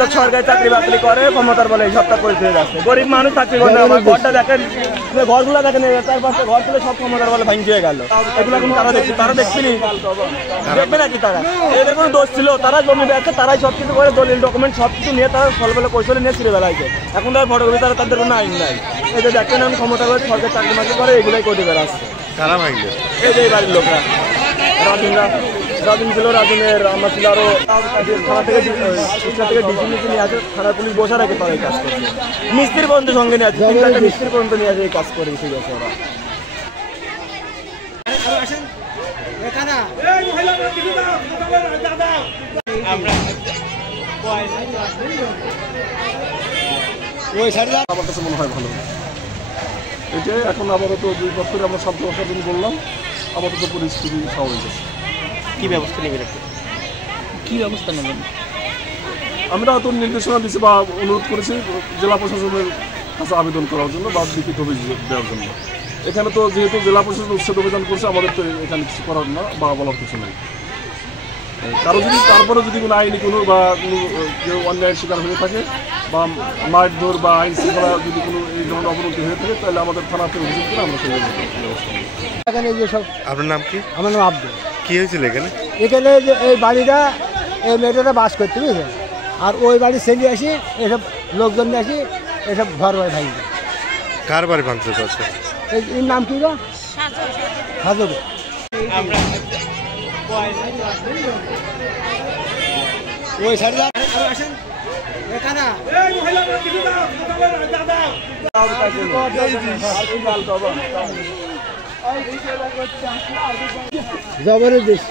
লোক সরকারি চাকরি বাকরি করে ক্ষমতার বলে এই সবটা পরিস্থিতি যাচ্ছে। গরিব মানুষ চাকরি করে আমার ঘরটা দেখেন, ঘরগুলো দেখেন, তার পাশে ঘর তুলে সব ক্ষমতার বলে ভাঙি হয়ে গেল। এগুলো এখন তারা দেখছে, তারা দেখছিনি, দেখবে নাকি তারা? এদের কোনো দোষ ছিল? তারা জমি বেড়াচ্ছে, তারাই সব কিছু করে দলিল ডকুমেন্ট সব কিছু নিয়ে তারা ফলবেলা কৌশলে নিয়ে ছিঁড়ে বেড়াইছে। এখন তার ফটোকপি তারা, তাদের কোনো আইন নাই। এই যে দেখেন এখন ক্ষমতা করে সরকারি চাকরি বাকরি করে এগুলোই করে বেড়াচ্ছে। কারা ভাঙবে? এই যে এই বাড়ির লোকরা, রাজুন ছিল, রাজুনের আমরা ছিল আরো থানা থেকে ডিসি মিসি নিয়ে আছে, থানার পুলিশ বসে রাখে তারা এই কাজ করছে। মিস্ত্রি পর্যন্ত সঙ্গে নিয়ে আছে, মিস্ত্রি পর্যন্ত নিয়ে আছে এই কাজ করে ঠিক আছে ওরা। আমার কাছে মনে হয় ভালো। এটা এখন আপাতত 2 বছরে আমরা শান্ত ভাষা বললাম, আপাতত পরিস্থিতি স্বাভাবিক আছে। কি ব্যবস্থা নেবেন আপনি? কী ব্যবস্থা নেবেন? আমরা তো নির্দেশনা দিচ্ছি বা অনুরোধ করেছি জেলা প্রশাসনের কাছে আবেদন করার জন্য বা লিখিত অভিযোগ দেওয়ার জন্য। এখানে তো যেহেতু জেলা প্রশাসন উচ্ছেদ অভিযান করছে, আমাদের তো এখানে কিছু করার না বা বলার কিছু নেই। কারো যদি তারপরে যদি কোনো আইনি কোনো বা কোনো কেউ অন্যায়ের শিকার হয়ে থাকে বা মারধর বা আইন শৃঙ্খলা যদি কোনো এই ধরনের অবনতি হয়ে থাকে, তাহলে আমাদের থানাতে অভিযোগ করে আমরা সেই ব্যবস্থা নেব। এখানে যে সব, আপনার নাম কি? আমার নাম আব্দুল। কি হয়েছিল এখানে? এখানে যে এই বাড়িটা, এই মেয়েটা বাস করতে বুঝেছেন, আর ওই বাড়ির ছেলে আসি, এসব লোকজন নিয়ে আসি, এসব ঘর বাড়ি ভাঙি। কার বাড়ি ভাঙছে? এর নাম কি গো? সাজু। ওই সাইড জবরদস্ত।